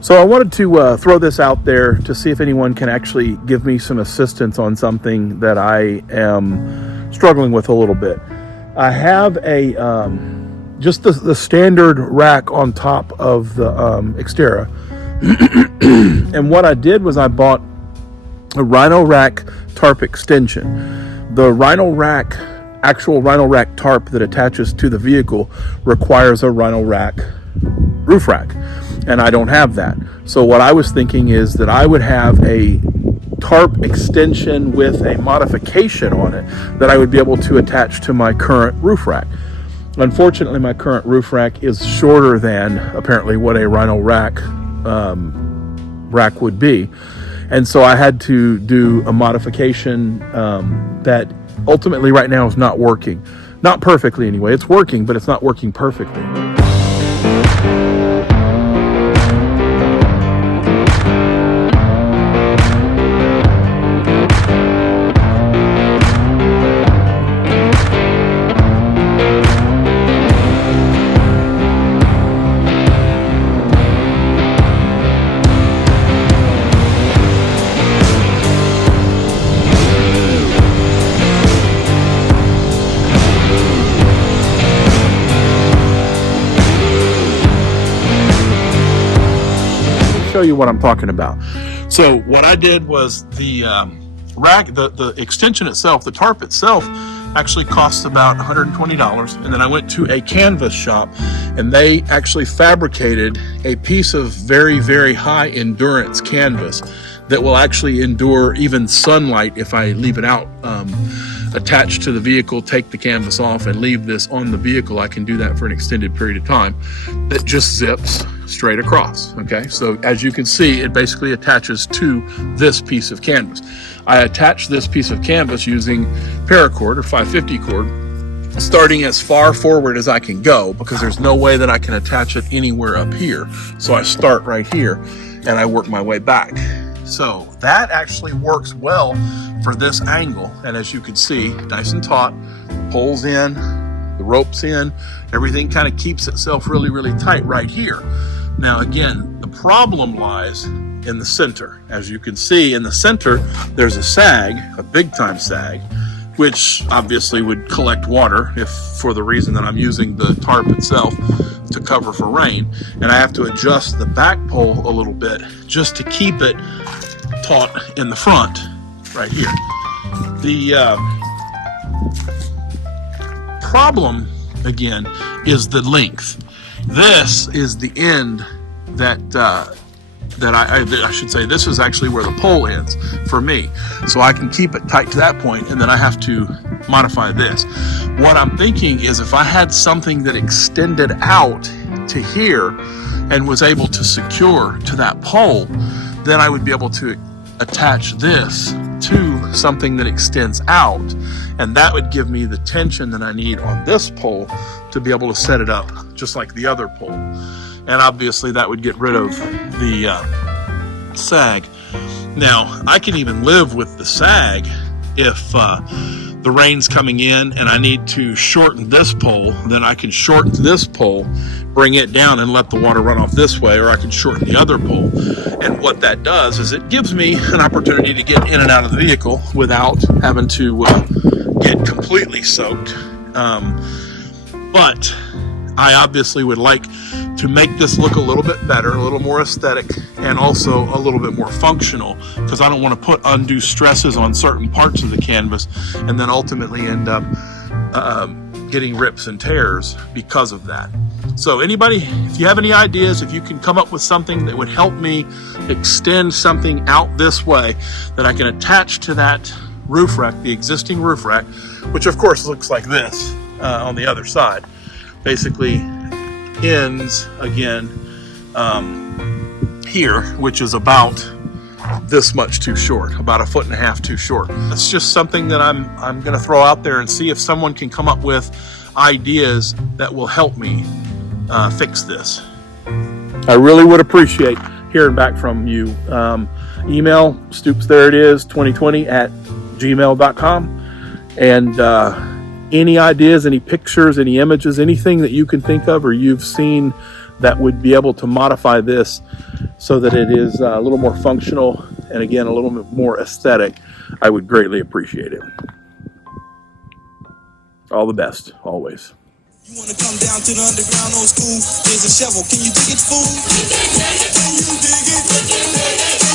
So I wanted to throw this out there to see if anyone can actually give me some assistance on something that I am struggling with a little bit. I have a just the standard rack on top of the xTerra. And what I did was I bought a Rhino Rack tarp extension. The actual Rhino Rack tarp that attaches to the vehicle requires a Rhino Rack roof rack, and I don't have that. So what I was thinking is that I would have a tarp extension with a modification on it that I would be able to attach to my current roof rack. Unfortunately, my current roof rack is shorter than apparently what a Rhino Rack rack would be, and so I had to do a modification that ultimately right now is not working. Not perfectly anyway. It's working, but it's not working perfectly. Show you what I'm talking about. So what I did was the rack, the extension itself, the tarp itself, actually costs about $120, and then I went to a canvas shop and they actually fabricated a piece of very, very high endurance canvas that will actually endure even sunlight if I leave it out attached to the vehicle, take the canvas off and leave this on the vehicle. I can do that for an extended period of time. That just zips straight across. Okay, so as you can see, it basically attaches to this piece of canvas. I attach this piece of canvas using paracord or 550 cord, starting as far forward as I can go, because there's no way that I can attach it anywhere up here. So I start right here and I work my way back. So that actually works well for this angle. And as you can see, nice and taut, poles in, the ropes in, everything kind of keeps itself really, really tight right here. Now again, the problem lies in the center. As you can see in the center, there's a sag, a big time sag, which obviously would collect water if for the reason that I'm using the tarp itself to cover for rain. And I have to adjust the back pole a little bit just to keep it taut in the front right here. The problem again is the length. This is the end that I should say, this is actually where the pole ends for me. So I can keep it tight to that point, and then I have to modify this. What I'm thinking is if I had something that extended out to here and was able to secure to that pole, then I would be able to attach this to something that extends out, and that would give me the tension that I need on this pole to be able to set it up just like the other pole. And obviously that would get rid of the sag. Now I can even live with the sag if the rain's coming in and I need to shorten this pole, then I can shorten this pole, bring it down and let the water run off this way, or I can shorten the other pole. And what that does is it gives me an opportunity to get in and out of the vehicle without having to get completely soaked. But I obviously would like to make this look a little bit better, a little more aesthetic, and also a little bit more functional, because I don't want to put undue stresses on certain parts of the canvas and then ultimately end up getting rips and tears because of that. So anybody, if you have any ideas, if you can come up with something that would help me extend something out this way that I can attach to that roof rack, the existing roof rack, which of course looks like this on the other side, basically ends again here, which is about this much too short, about 1.5 feet too short. It's just something that I'm going to throw out there and see if someone can come up with ideas that will help me fix this. I really would appreciate hearing back from you. Email StoopsThereItIs2020@gmail.com, and any ideas, any pictures, any images, anything that you can think of or you've seen that would be able to modify this so that it is a little more functional and again a little bit more aesthetic, I would greatly appreciate it. All the best, always. You wanna come down to the underground old school? Here's a shovel. Can you dig it, fool? Can you dig it?